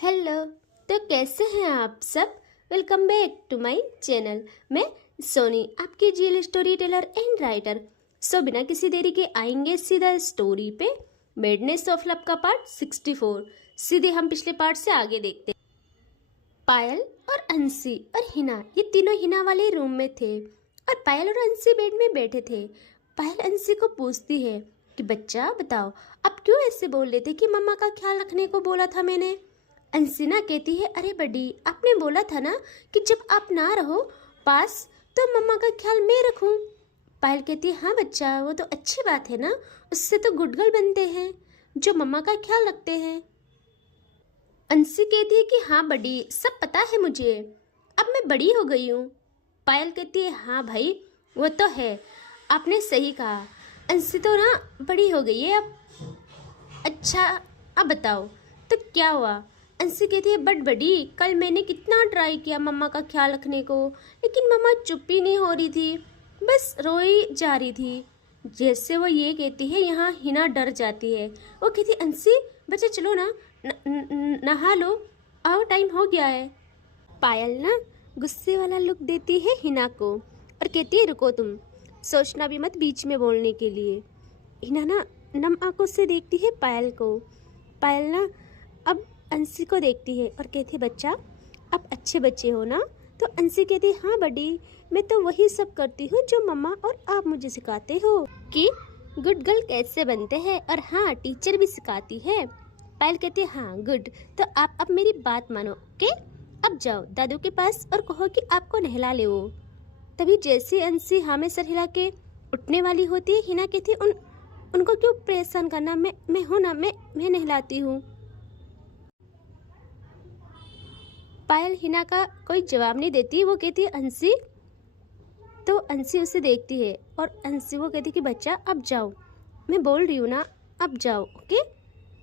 Hello. तो कैसे हैं आप सब। Welcome back to my channel. मैं सोनी, आपकी real story teller and writer. बिना किसी देरी के आएंगे सीधा स्टोरी पे। मेडनेस ऑफ लव का पार्ट 64। सीधे हम पिछले पार्ट से आगे देखते। पायल और अंशी और हिना, ये तीनों हिना वाले रूम में थे और पायल और अंशी बेड में बैठे थे। पायल अंशी को पूछती है कि बच्चा बताओ, आप क्यों ऐसे बोल रहे थे कि मम्मा का ख्याल रखने को बोला था मैंने। अंशिना कहती है, अरे बड़ी, आपने बोला था ना कि जब आप ना रहो पास तो मम्मा का ख्याल मैं रखूं। पायल कहती है, हाँ बच्चा, वो तो अच्छी बात है ना, उससे तो गुड गर्ल बनते हैं जो मम्मा का ख्याल रखते हैं। अंशी कहती है कि हाँ बड़ी, सब पता है मुझे, अब मैं बड़ी हो गई हूँ। पायल कहती है, हाँ भाई वो तो है, आपने सही कहा, अंशी तो ना बड़ी हो गई है अब। अच्छा अब बताओ तो क्या हुआ। अंशी कहती है, बट बड़ी, कल मैंने कितना ट्राई किया मम्मा का ख्याल रखने को, लेकिन मम्मा चुप ही नहीं हो रही थी, बस रोई जा रही थी। जैसे वो ये कहती है, यहाँ हिना डर जाती है। वो कहती, अंशी बच्चा चलो ना, नहा लो, आओ टाइम हो गया है। पायल ना गुस्से वाला लुक देती है हिना को और कहती है, रुको तुम, सोचना भी मत बीच में बोलने के लिए। हिना ना नम आंखों से देखती है पायल को। पायल ना अब अंशी को देखती है और कहती है, बच्चा आप अच्छे बच्चे हो ना। तो अंशी कहती है, हाँ बड़ी, मैं तो वही सब करती हूँ जो मम्मा और आप मुझे सिखाते हो कि गुड गर्ल कैसे बनते हैं, और हाँ टीचर भी सिखाती है। पायल कहती है, हाँ गुड, तो आप अब मेरी बात मानो, ओके। अब जाओ दादू के पास और कहो कि आपको नहला ले वो। तभी जैसे अंशी हाँ में सर हिला के उठने वाली होती है, हिना कहती है, उनको क्यों परेशान करना, मैं हूं ना, मैं नहलाती हूँ। पायल हिना का कोई जवाब नहीं देती। वो कहती है, अंशी। तो अंशी उसे देखती है और अंशी वो कहती है कि बच्चा अब जाओ, मैं बोल रही हूँ ना, अब जाओ ओके,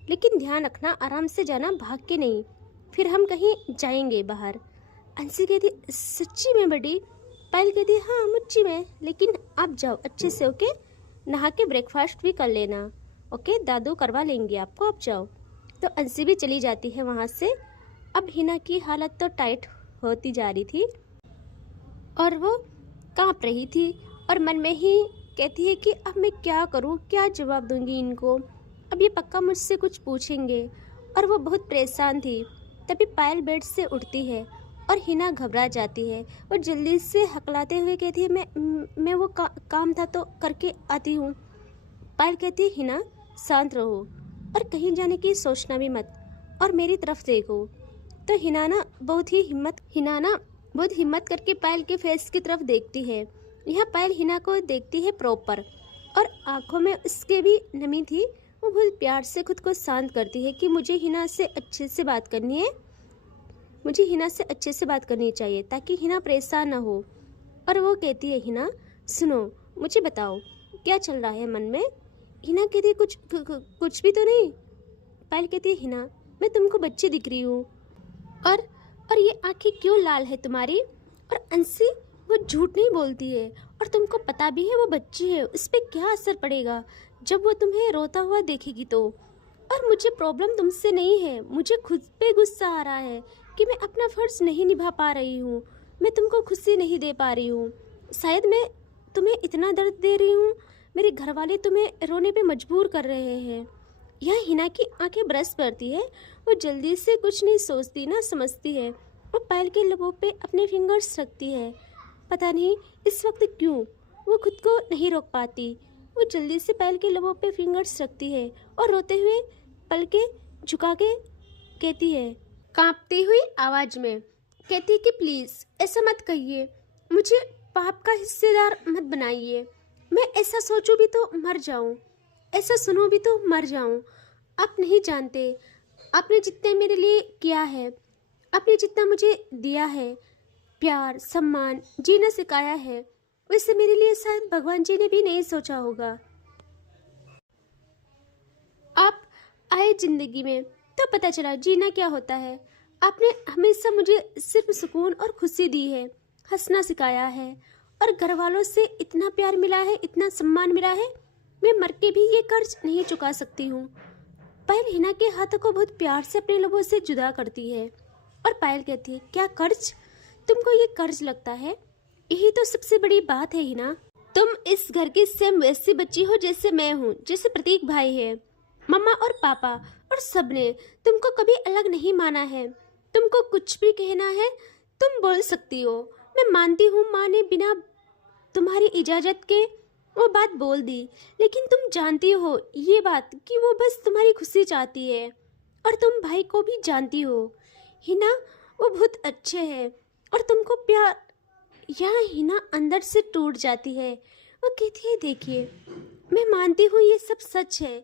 लेकिन ध्यान रखना, आराम से जाना, भाग के नहीं, फिर हम कहीं जाएंगे बाहर। अंशी कहती, सच्ची में बड़ी। पायल कहती है, हाँ मुच्ची में, लेकिन आप जाओ अच्छे से, ओके, नहा के ब्रेकफास्ट भी कर लेना, ओके, दादू करवा लेंगे आपको, आप जाओ। तो अंशी भी चली जाती है वहाँ से। अब हिना की हालत तो टाइट होती जा रही थी और वो कांप रही थी और मन में ही कहती है कि अब मैं क्या करूँ, क्या जवाब दूंगी इनको, अब ये पक्का मुझसे कुछ पूछेंगे। और वो बहुत परेशान थी। तभी पायल बेड से उठती है और हिना घबरा जाती है और जल्दी से हकलाते हुए कहती है, मैं वो काम था तो करके आती हूँ। पायल कहती है, हिना शांत रहो और कहीं जाने की सोचना भी मत और मेरी तरफ देखो। तो हिना ना बहुत हिम्मत करके पायल के फेस की तरफ देखती है। यहाँ पायल हिना को देखती है प्रॉपर और आंखों में उसके भी नमी थी। वो बहुत प्यार से खुद को शांत करती है कि मुझे हिना से अच्छे से बात करनी है, मुझे हिना से अच्छे से बात करनी चाहिए ताकि हिना परेशान ना हो। और वो कहती है, हिना सुनो, मुझे बताओ क्या चल रहा है मन में। हिना कहती है, कुछ भी तो नहीं। पायल कहती है, हिना मैं तुमको बच्ची दिख रही हूँ और ये आंखें क्यों लाल है तुम्हारी। और अंशी वो झूठ नहीं बोलती है और तुमको पता भी है वो बच्ची है, उस पर क्या असर पड़ेगा जब वो तुम्हें रोता हुआ देखेगी तो। और मुझे प्रॉब्लम तुमसे नहीं है, मुझे खुद पे गुस्सा आ रहा है कि मैं अपना फर्ज नहीं निभा पा रही हूँ, मैं तुमको खुशी नहीं दे पा रही हूँ, शायद मैं तुम्हें इतना दर्द दे रही हूँ, मेरे घर वाले तुम्हें रोने पे मजबूर कर रहे हैं। यह हिना की आंखें बरस पड़ती है। वो जल्दी से कुछ नहीं सोचती ना समझती है। वो पायल के लबों पे अपने फिंगर्स रखती है। पता नहीं इस वक्त क्यों वो खुद को नहीं रोक पाती। वो जल्दी से पायल के लबों पे फिंगर्स रखती है और रोते हुए पलके झुका के कहती है, कांपती हुई आवाज में कहती है कि प्लीज ऐसा मत कहिए, मुझे पाप का हिस्सेदार मत बनाइए, मैं ऐसा सोचूं भी तो मर जाऊं, ऐसा सुनूं भी तो मर जाऊं। आप नहीं जानते, आपने जितने मेरे लिए किया है, आपने जितना मुझे दिया है, प्यार सम्मान जीना सिखाया है, वैसे मेरे लिए शायद भगवान जी ने भी नहीं सोचा होगा। आप आए जिंदगी में तो पता चला जीना क्या होता है। आपने हमेशा मुझे सिर्फ सुकून और खुशी दी है, हंसना सिखाया है और घर वालों से इतना प्यार मिला है, इतना सम्मान मिला है, मैं मर के भी ये कर्ज नहीं चुका सकती हूँ। पायल हिना के हाथों को बहुत प्यार से अपने लोगों से जुदा करती है और पायल कहती है, क्या कर्ज? तुमको ये कर्ज लगता है? यही तो सबसे बड़ी बात है हिना। तुम इस घर की सेम वैसी बच्ची हो जैसे मैं हूँ, जैसे प्रतीक भाई है। मम्मा और पापा और सबने तुमको कभी अलग नहीं माना है। तुमको कुछ भी कहना है तुम बोल सकती हो। मैं मानती हूँ माँ ने बिना तुम्हारी इजाज़त के वो बात बोल दी, लेकिन तुम जानती हो ये बात कि वो बस तुम्हारी खुशी चाहती है। और तुम भाई को भी जानती हो हिना, वो बहुत अच्छे हैं और तुमको प्यार। यहाँ हिना अंदर से टूट जाती है। वो कहती है, देखिए मैं मानती हूँ ये सब सच है,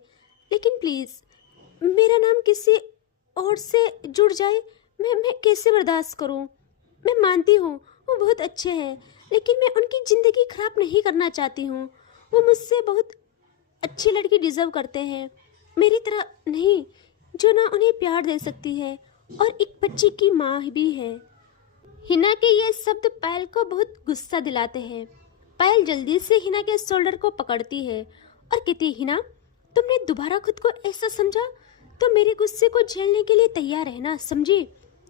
लेकिन प्लीज़ मेरा नाम किसी और से जुड़ जाए मैं कैसे बर्दाश्त करूँ? मैं मानती हूँ वो बहुत अच्छे हैं, लेकिन मैं उनकी ज़िंदगी खराब नहीं करना चाहती हूँ। वो मुझसे बहुत अच्छी लड़की डिज़र्व करते हैं, मेरी तरह नहीं जो ना उन्हें प्यार दे सकती है और एक बच्ची की माँ भी है। हिना के ये शब्द पायल को बहुत गुस्सा दिलाते हैं। पायल जल्दी से हिना के शोल्डर को पकड़ती है और कहती है, हिना तुमने दोबारा खुद को ऐसा समझा तो मेरे गुस्से को झेलने के लिए तैयार रहना, समझी?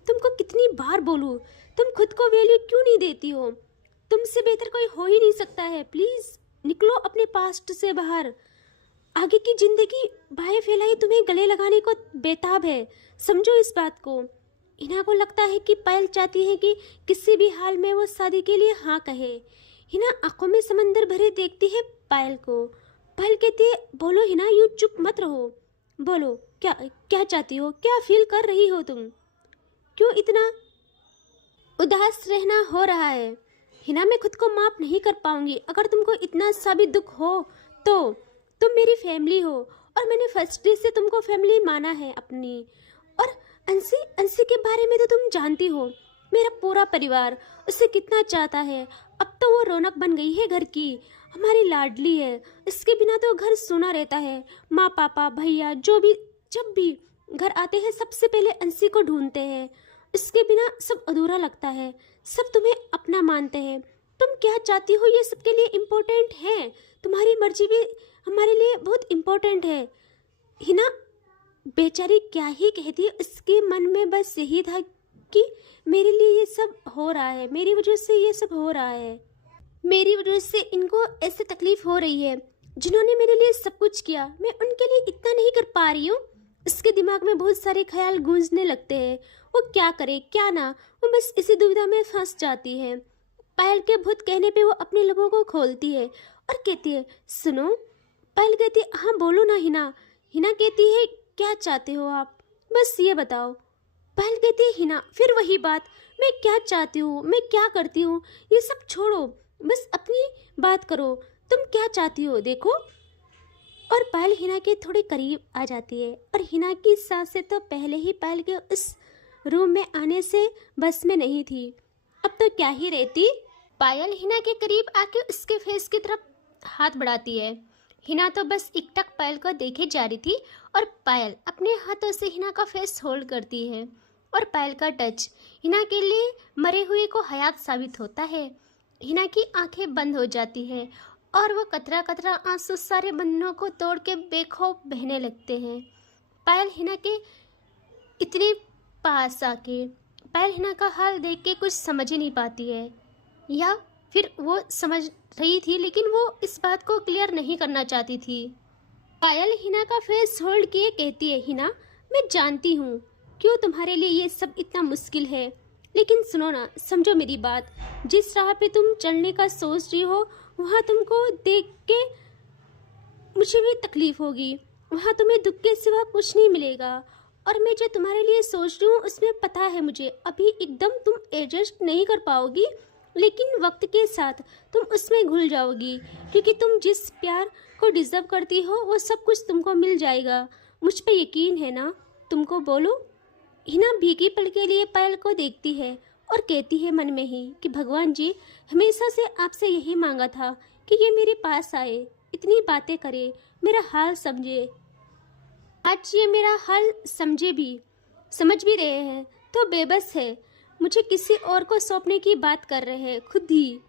तुमको कितनी बार बोलूं, तुम खुद को वैल्यू क्यों नहीं देती हो? तुमसे बेहतर कोई हो ही नहीं सकता है। प्लीज़ निकलो अपने पास्ट से बाहर। आगे की जिंदगी बाहें फैलाई तुम्हें गले लगाने को बेताब है, समझो इस बात को। हिना को लगता है कि पायल चाहती है कि किसी भी हाल में वो शादी के लिए हाँ कहे। हिना आंखों में समंदर भरे देखती है पायल को। पायल कहती है, बोलो हिना, यूँ चुप मत रहो, बोलो क्या क्या चाहती हो, क्या फील कर रही हो तुम? क्यों इतना उदास रहना हो रहा है? हिना मैं खुद को माफ नहीं कर पाऊंगी अगर तुमको इतना सा भी दुख हो तो। तुम मेरी फैमिली हो और मैंने फर्स्ट डे से तुमको फैमिली माना है अपनी। और अंशी अंशी के बारे में तो तुम जानती हो, मेरा पूरा परिवार उसे कितना चाहता है। अब तो वो रौनक बन गई है घर की, हमारी लाडली है। इसके बिना तो घर सूना रहता है। माँ पापा भैया जो भी जब भी घर आते हैं सबसे पहले अंशी को ढूंढते हैं। इसके बिना सब अधूरा लगता है। सब तुम्हें अपना मानते हैं। तुम क्या चाहती हो ये सबके लिए इम्पोर्टेंट है। तुम्हारी मर्जी भी हमारे लिए बहुत इम्पोर्टेंट है। हिना बेचारी क्या ही कहती है, इसके मन में बस यही था कि मेरे लिए ये सब हो रहा है, मेरी वजह से ये सब हो रहा है, मेरी वजह से इनको ऐसे तकलीफ हो रही है। जिन्होंने मेरे लिए सब कुछ किया मैं उनके लिए इतना नहीं कर पा रही हूँ। इसके दिमाग में बहुत सारे ख्याल गूंजने लगते हैं। वो क्या करे क्या ना, वो बस इसी दुविधा में फंस जाती है। पायल के बहुत कहने पे वो अपने लबों को खोलती है और कहती है, सुनो। पायल कहती है, हाँ बोलो ना हिना। हिना कहती है, क्या चाहते हो आप, बस ये बताओ। पायल कहती है, हिना फिर वही बात, मैं क्या चाहती हूँ, मैं क्या करती हूँ, ये सब छोड़ो, बस अपनी बात करो। तुम क्या चाहती हो देखो। और पायल हिना के थोड़े करीब आ जाती है और हिना की सांसें तो पहले ही पायल के उस रूम में आने से बस में नहीं थी, अब तो क्या ही रहती। पायल हिना के करीब आके उसके फेस की तरफ हाथ बढ़ाती है। हिना तो बस एकटक पायल को देखे जा रही थी और पायल अपने हाथों से हिना का फेस होल्ड करती है और पायल का टच हिना के लिए मरे हुए को हयात साबित होता है। हिना की आंखें बंद हो जाती है और वो कतरा कतरा आंसू सारे बंधनों को तोड़ के बेखौफ बहने लगते हैं। पायल हिना के इतने पास आके पायल हिना का हाल देख के कुछ समझ ही नहीं पाती है, या फिर वो समझ रही थी लेकिन वो इस बात को क्लियर नहीं करना चाहती थी। पायल हिना का फेस होल्ड किए कहती है, हिना मैं जानती हूँ क्यों तुम्हारे लिए ये सब इतना मुश्किल है, लेकिन सुनो ना, समझो मेरी बात। जिस राह पे तुम चलने का सोच रही हो वहाँ तुमको देख के मुझे भी तकलीफ होगी। वहाँ तुम्हें दुख के सिवा कुछ नहीं मिलेगा और मैं जो तुम्हारे लिए सोच रही हूँ उसमें पता है मुझे अभी एकदम तुम एडजस्ट नहीं कर पाओगी, लेकिन वक्त के साथ तुम उसमें घुल जाओगी क्योंकि तुम जिस प्यार को डिजर्व करती हो वो सब कुछ तुमको मिल जाएगा। मुझ पे यकीन है ना तुमको, बोलो। हिना भीगी पल के लिए पायल को देखती है और कहती है मन में ही कि भगवान जी हमेशा से आपसे यही मांगा था कि ये मेरे पास आए, इतनी बातें करे, मेरा हाल समझे। आज ये मेरा हाल समझ भी रहे हैं तो बेबस है, मुझे किसी और को सौंपने की बात कर रहे हैं खुद ही।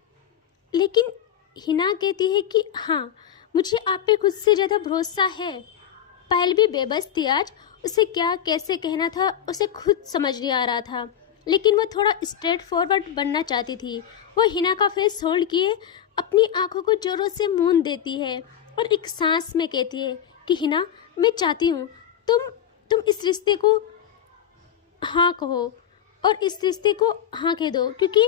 लेकिन हिना कहती है कि हाँ मुझे आप पे खुद से ज़्यादा भरोसा है। पायल भी बेबस थी आज। उसे क्या कैसे कहना था उसे खुद समझ नहीं आ रहा था, लेकिन वो थोड़ा स्ट्रेट फॉरवर्ड बनना चाहती थी। वो हिना का फेस होल्ड किए अपनी आंखों को जोरों से मूंद देती है और एक सांस में कहती है कि हिना, मैं चाहती हूँ तुम इस रिश्ते को हाँ कहो और इस रिश्ते को हाँ कह दो, क्योंकि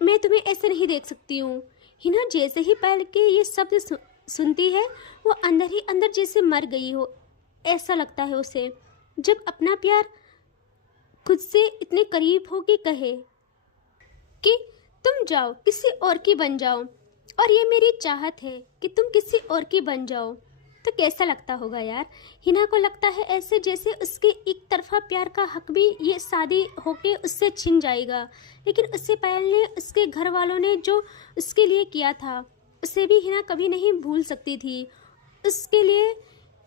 मैं तुम्हें ऐसे नहीं देख सकती हूँ। हिना जैसे ही पायल के ये शब्द सुनती है वो अंदर ही अंदर जैसे मर गई हो ऐसा लगता है उसे। जब अपना प्यार खुद से इतने करीब हो कि कहे कि तुम जाओ किसी और की बन जाओ, और ये मेरी चाहत है कि तुम किसी और की बन जाओ, तो कैसा लगता होगा यार। हिना को लगता है ऐसे जैसे उसके एक तरफा प्यार का हक भी ये शादी होके उससे छिन जाएगा। लेकिन उससे पहले उसके घर वालों ने जो उसके लिए किया था उसे भी हिना कभी नहीं भूल सकती थी। उसके लिए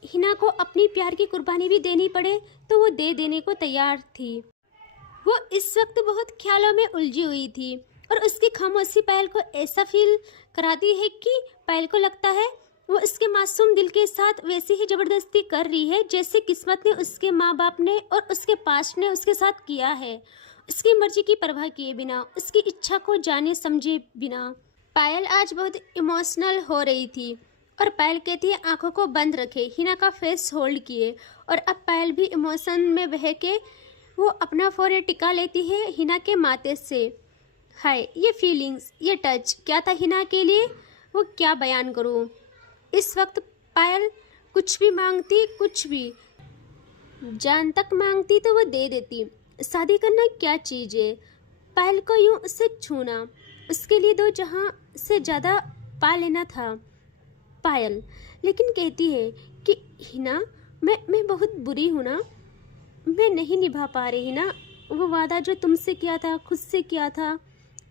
हिना को अपनी प्यार की कुर्बानी भी देनी पड़े तो वो दे देने को तैयार थी। वो इस वक्त बहुत ख्यालों में उलझी हुई थी और उसकी खामोशी पायल को ऐसा फील कराती है कि पायल को लगता है वो उसके मासूम दिल के साथ वैसी ही जबरदस्ती कर रही है जैसे किस्मत ने, उसके माँ बाप ने और उसके पास्ट ने उसके साथ किया है, उसकी मर्जी की परवाह किए बिना, उसकी इच्छा को जाने समझे बिना। पायल आज बहुत इमोशनल हो रही थी और पायल कहती है आंखों को बंद रखे, हिना का फेस होल्ड किए, और अब पायल भी इमोशन में बह के वो अपना फोrehead टिका लेती है हिना के माथे से। हाय, ये फीलिंग्स, ये टच क्या था हिना के लिए, वो क्या बयान करूँ। इस वक्त पायल कुछ भी मांगती, कुछ भी, जान तक मांगती तो वो दे देती। शादी करना क्या चीज़ है, पायल को यूं उससे छूना, उसके लिए दो जहां से ज़्यादा पा लेना था पायल। लेकिन कहती है कि हिना, मैं बहुत बुरी हूँ ना, मैं नहीं निभा पा रही ना वो वादा जो तुमसे किया था, खुद से किया था।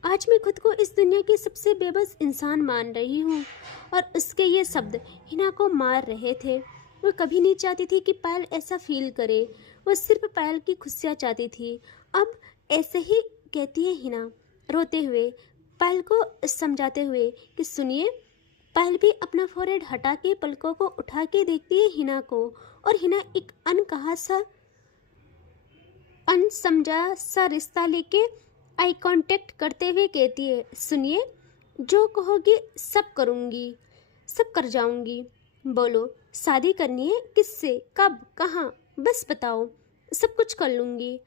आज मैं खुद को इस दुनिया की सबसे बेबस इंसान मान रही हूँ। और उसके ये शब्द हिना को मार रहे थे। वो कभी नहीं चाहती थी कि पायल ऐसा फील करे, वो सिर्फ पायल की खुशियाँ चाहती थी। अब ऐसे ही कहती है हिना रोते हुए, पायल को समझाते हुए कि सुनिए। पायल भी अपना फोrehead हटा के पलकों को उठा के देखती है हिना को, और हिना एक अनकहा सा अनसमझा सा रिश्ता लेके आई कांटेक्ट करते हुए कहती है, सुनिए, जो कहोगी सब करूँगी, सब कर जाऊँगी। बोलो, शादी करनी है किससे, कब, कहाँ, बस बताओ, सब कुछ कर लूँगी।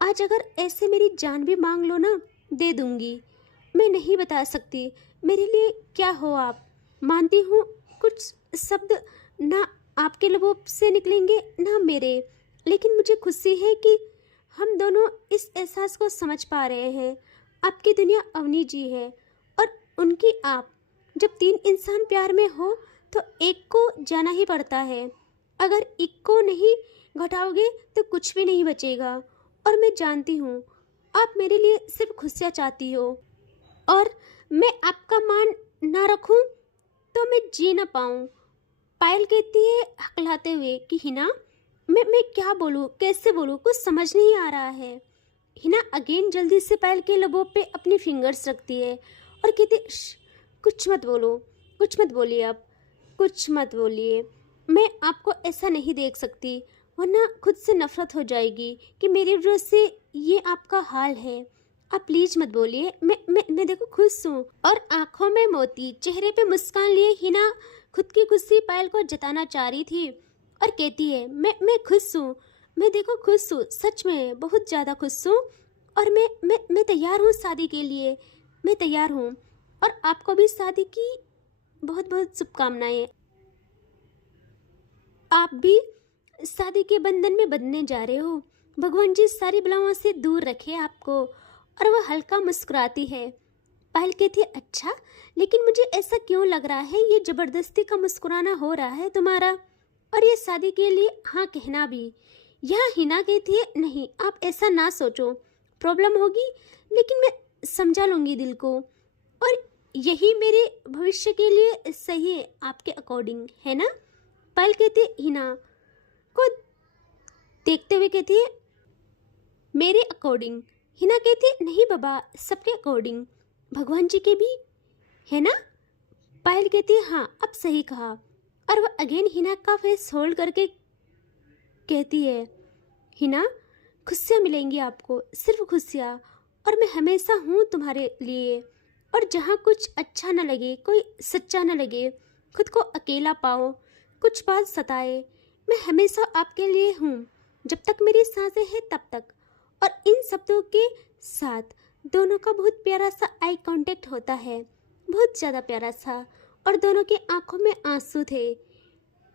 आज अगर ऐसे मेरी जान भी मांग लो ना, दे दूँगी। मैं नहीं बता सकती मेरे लिए क्या हो आप। मानती हूँ कुछ शब्द ना आपके लबों से निकलेंगे ना मेरे, लेकिन मुझे खुशी है कि हम दोनों इस एहसास को समझ पा रहे हैं। आपकी दुनिया अवनी जी है और उनकी आप। जब तीन इंसान प्यार में हो तो एक को जाना ही पड़ता है। अगर एक को नहीं घटाओगे तो कुछ भी नहीं बचेगा। और मैं जानती हूँ आप मेरे लिए सिर्फ खुशियाँ चाहती हो, और मैं आपका मान ना रखूँ तो मैं जी ना पाऊँ। पायल कहती है हकलाते हुए कि हिना, मैं क्या बोलूँ, कैसे बोलूँ, कुछ समझ नहीं आ रहा है। हिना अगेन जल्दी से पायल के लबों पे अपनी फिंगर्स रखती है और कहती, कुछ मत बोलो, कुछ मत बोलिए, अब कुछ मत बोलिए। मैं आपको ऐसा नहीं देख सकती, वरना खुद से नफरत हो जाएगी कि मेरी वजह से ये आपका हाल है। आप प्लीज मत बोलिए। मैं देखो खुश हूँ। और आंखों में मोती, चेहरे पे मुस्कान लिए हिना खुद की खुशी पायल को जताना चाह रही थी और कहती है, मैं खुश हूँ, मैं देखो खुश हूँ, सच में बहुत ज़्यादा खुश हूँ। और मैं तैयार हूँ शादी के लिए, मैं तैयार हूँ। और आपको भी शादी की बहुत बहुत शुभकामनाएं। आप भी शादी के बंधन में बंधने जा रहे हो। भगवान जी सारी बलाओं से दूर रखे आपको। और वह हल्का मुस्कुराती है। पायल कहती है, अच्छा, लेकिन मुझे ऐसा क्यों लग रहा है ये ज़बरदस्ती का मुस्कुराना हो रहा है तुम्हारा, और ये शादी के लिए हाँ कहना भी। यह हिना कहती है, नहीं आप ऐसा ना सोचो, प्रॉब्लम होगी, लेकिन मैं समझा लूँगी दिल को, और यही मेरे भविष्य के लिए सही है आपके अकॉर्डिंग, है ना। पायल कहती है हिना को देखते हुए, कहती है मेरे अकॉर्डिंग। हिना कहती है, नहीं बाबा, सबके अकॉर्डिंग, भगवान जी के भी, है ना। पायल कहती है, हाँ अब सही कहा। और वह अगेन हिना का फेस होल्ड करके कहती है, हिना खुशियाँ मिलेंगी आपको, सिर्फ खुशियाँ, और मैं हमेशा हूँ तुम्हारे लिए। और जहाँ कुछ अच्छा न लगे, कोई सच्चा न लगे, खुद को अकेला पाओ, कुछ बात सताए, मैं हमेशा आपके लिए हूँ, जब तक मेरी सांसें हैं तब तक। और इन शब्दों के साथ दोनों का बहुत प्यारा सा आई कांटेक्ट होता है, बहुत ज़्यादा प्यारा सा, और दोनों की आंखों में आंसू थे,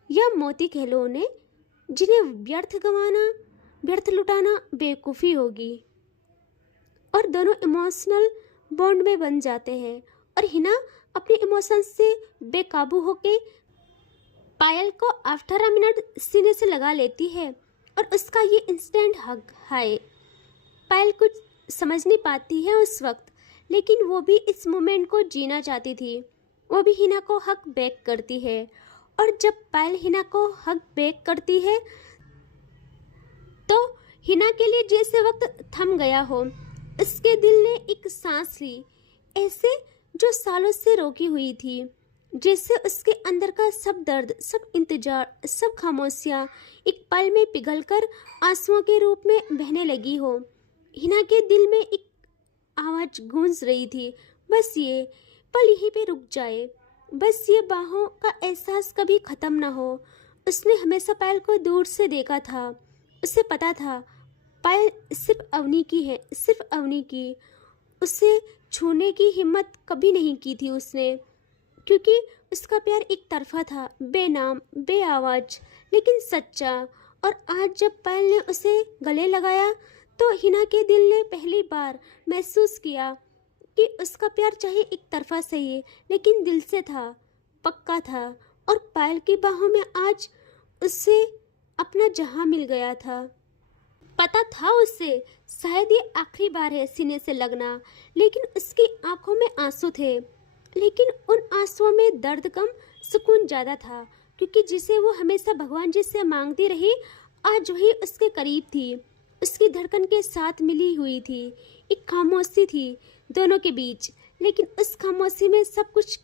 या मोती कह लो उन्हें, जिन्हें व्यर्थ लुटाना बेवकूफ़ी होगी। और दोनों इमोशनल बॉन्ड में बन जाते हैं, और हिना अपने इमोशंस से बेकाबू होके पायल को आफ्टर अ मिनट सीने से लगा लेती है, और उसका ये इंस्टेंट हग है। पायल कुछ समझ नहीं पाती है उस वक्त, लेकिन वो भी इस मोमेंट को जीना चाहती थी। वो भी हिना को हक बैक करती है, और जब पायल हिना को हक बैक करती है तो हिना के लिए जैसे वक्त थम गया हो, उसके दिल ने एक सांस ली, ऐसे जो सालों से रोकी हुई थी, जैसे उसके अंदर का सब दर्द, सब इंतजार, सब खामोशियाँ एक पल में पिघलकर आंसुओं के रूप में बहने लगी हो। हिना के दिल में एक आवाज़ गूंज रही थी, बस ये पल यहीं पे रुक जाए, बस ये बाहों का एहसास कभी ख़त्म ना हो। उसने हमेशा पायल को दूर से देखा था, उसे पता था पायल सिर्फ अवनी की है, सिर्फ अवनी की। उसे छूने की हिम्मत कभी नहीं की थी उसने, क्योंकि उसका प्यार एक तरफा था, बेनाम, बे आवाज़, लेकिन सच्चा। और आज जब पायल ने उसे गले लगाया तो हिना के दिल ने पहली बार महसूस किया कि उसका प्यार चाहे एक तरफा सही, लेकिन दिल से था, पक्का था। और पायल की बाहों में आज उससे अपना जहां मिल गया था। पता था उसे शायद ये आखिरी बार है सीने से लगना, लेकिन उसकी आंखों में आंसू थे, लेकिन उन आंसुओं में दर्द कम, सुकून ज़्यादा था, क्योंकि जिसे वो हमेशा भगवान जी से मांगती रही, आज वही उसके करीब थी, उसकी धड़कन के साथ मिली हुई थी। एक खामोशी थी दोनों के बीच, लेकिन उस खामोशी में सब कुछ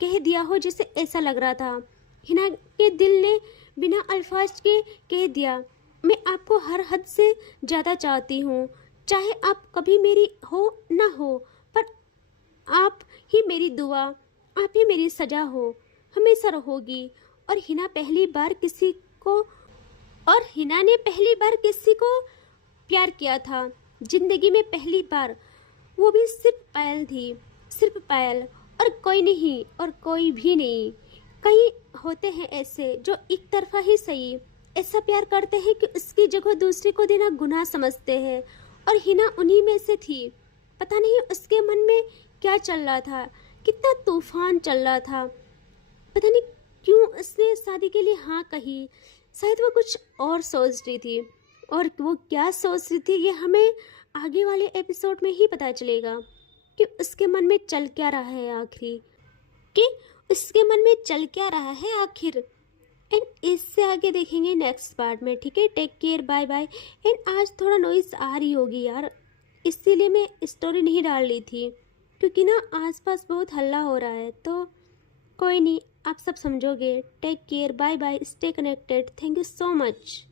कह दिया हो, जैसे ऐसा लग रहा था। हिना के दिल ने बिना अल्फाज के कह दिया, मैं आपको हर हद से ज़्यादा चाहती हूँ, चाहे आप कभी मेरी हो ना हो, पर आप ही मेरी दुआ, आप ही मेरी सजा हो, हमेशा रहोगी। और हिना ने पहली बार किसी को प्यार किया था, जिंदगी में पहली बार, वो भी सिर्फ पायल थी, सिर्फ पायल, और कोई नहीं, और कोई भी नहीं। कई होते हैं ऐसे जो एक तरफा ही सही ऐसा प्यार करते हैं कि उसकी जगह दूसरे को देना गुनाह समझते हैं, और हिना उन्हीं में से थी। पता नहीं उसके मन में क्या चल रहा था, कितना तूफान चल रहा था, पता नहीं क्यों उसने शादी के लिए हाँ कही। शायद वो कुछ और सोच रही थी, और वो क्या सोच रही थी ये हमें आगे वाले एपिसोड में ही पता चलेगा कि उसके मन में चल क्या रहा है आखिर। एंड इससे आगे देखेंगे नेक्स्ट पार्ट में, ठीक है। Take care, bye bye. And आज थोड़ा नॉइज़ आ रही होगी यार, इसीलिए मैं स्टोरी नहीं डाल रही थी, क्योंकि ना आसपास बहुत हल्ला हो रहा है, तो कोई नहीं, आप सब समझोगे। Take care, bye bye, stay connected, thank you so much.